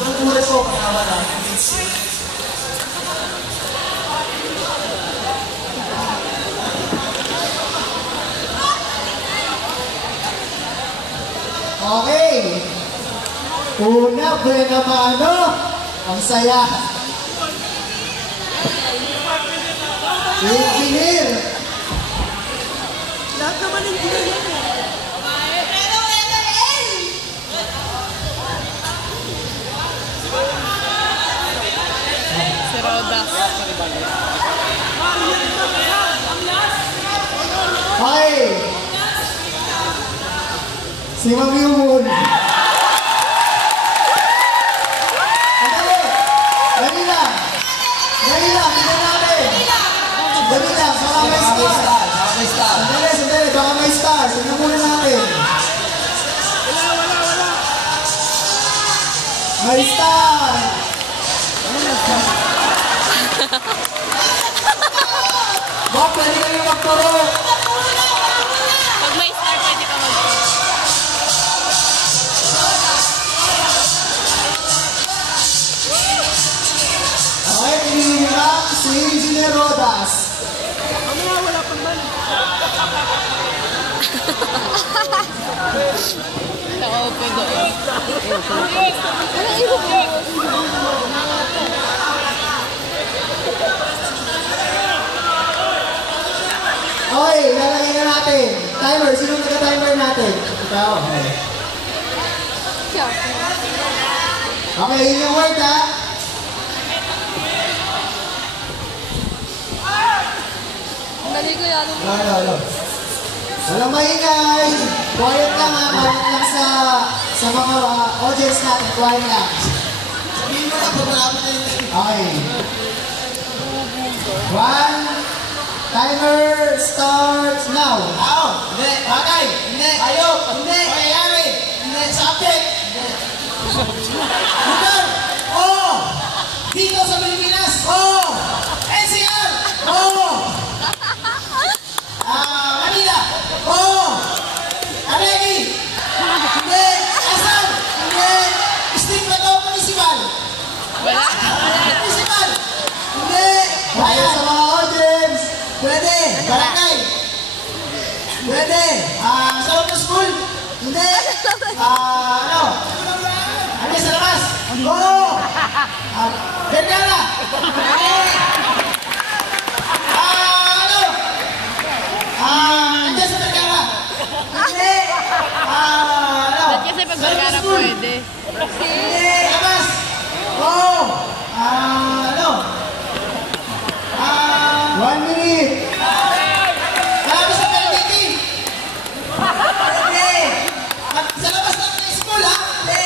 Anong kulay po? Pangawa na. Okay. Una, buena mano. Ang saya. Engineer. Lahat naman engineer mo. Pero letter N. Si Roda. Okay. Si Ma'am Yumun. Dali lang. Dali lang. Tignan natin. Dali lang. Baka may star. Sandali. Baka may star. Tignan muna natin. Wala. May star. Bob, pwede ka na magturo. Pag may star, pwede ka mag-star. Okay, pinihirap si Engineer Rodas. Wala pang man. Naka-open doon. Okay, lalagay na natin. Timer, sino nagka-timer natin? Ikaw. Okay, yun yung word ha. Ang dali ko yan. Hello. Walang maingay. Quiet lang ha. Quiet lang sa mga audience natin. Quiet lang. Sabihin mo na programa na yun. Okay. One. Timer starts now. Hindi. Bagay. Hindi. Ayok. Hindi. Pangyayari. Hindi. Subject. Lugar. Oo. Dito sa Pilipinas. Oo. NCR. Oo. Manila. Oo. Alegi. Hindi. Asan. Hindi. Stigmato Municipal. Wala. Municipal. Hindi. Quiet sa mga audience. Pwede. Barangay. Pwede. Sa loob ng school. Hindi. Ano? Ano sa labas? Oo. Vergara. Hindi. Ano? Andiyan sa Vergara. Hindi. Ano? Ba't kasi pag Vergara pwede? Hindi. Labas. Oo. Ano? 1 minute. Labas ng LDT. Hindi. Sa labas ng school, ha? Hindi.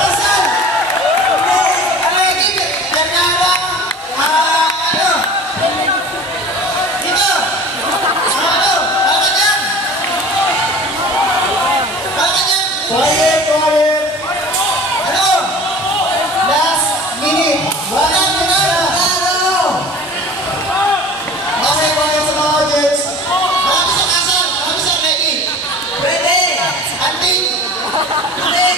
Asan? Hindi. Alegi, Vergara. Ano? Dito. Ano? Malacanang. Quiet. Ano? Last minute. 1 minute na. Okay, quiet sa mga audience. Marami sa kasal. Marami sa Alegi. Pwede. Anting. Hindi.